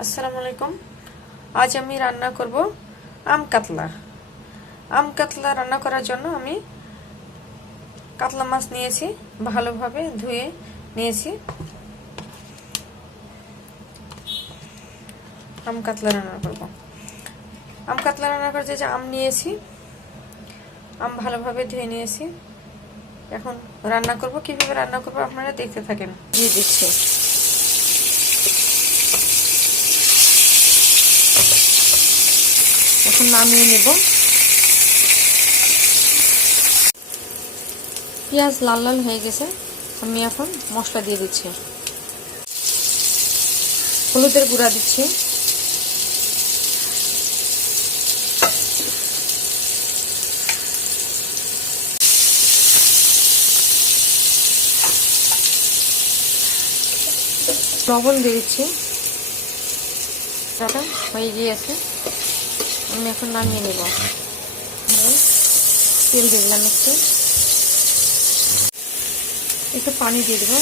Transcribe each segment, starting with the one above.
আসসালামু আলাইকুম। আজ আমি রান্না করব আম কাতলা। আম কাতলা রান্না করার জন্য আমি কাতলা মাছ নিয়েছি, ভালোভাবে ধুয়ে নিয়েছি। আম কাতলা রান্না করব। আম কাতলা রান্না করে যে আম নিয়েছি, আম ভালোভাবে ধুয়ে নিয়েছি। এখন রান্না করব। কীভাবে রান্না করব আপনারা দেখতে থাকেন। দিয়ে দিচ্ছি। এখন নামিয়ে নেব। পেঁয়াজ লাল লাল হয়ে গেছে। আমি এখন মশলা দিয়ে দিচ্ছি। হলুদের গুঁড়া দিচ্ছি। লবণ দিয়ে দিচ্ছি। হয়ে গিয়েছে। আমি এখন নামিয়ে নেব। তেল দিয়ে দিলাম একটু। একটু পানি দিয়ে দেবো।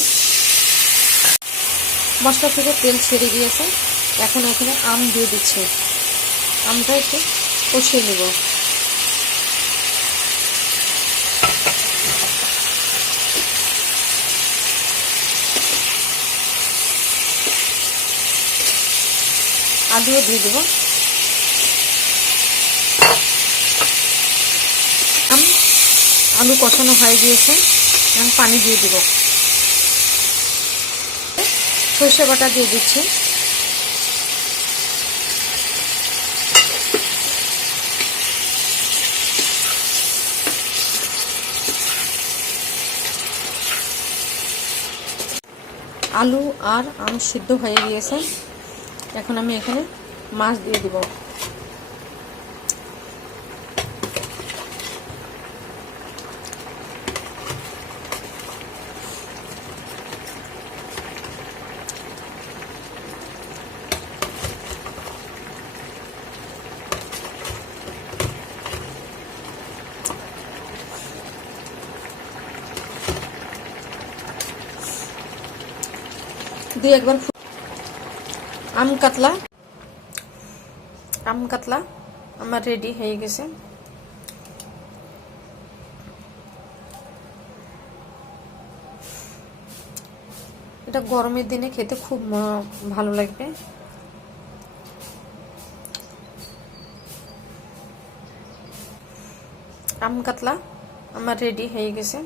মশলা থেকে তেল ছেড়ে গিয়েছে এখন এখানে আম দিয়ে দিচ্ছি। আমটা একটু কষিয়ে নেব। আলুও দিয়ে দেবো। আলু কষানো হয়ে গিয়েছে এবং পানি দিয়ে দিব। সর্ষে বাটা দিয়ে দিচ্ছি। আলু আর আম সিদ্ধ হয়ে গিয়েছে। এখন আমি এখানে মাছ দিয়ে দিব। দুই একবার আম কাতলা। আম কাতলা আমার রেডি হয়ে গেছে। এটা গরমের দিনে খেতে খুব ভালো লাগবে। আম কাতলা আমার রেডি হয়ে গেছে।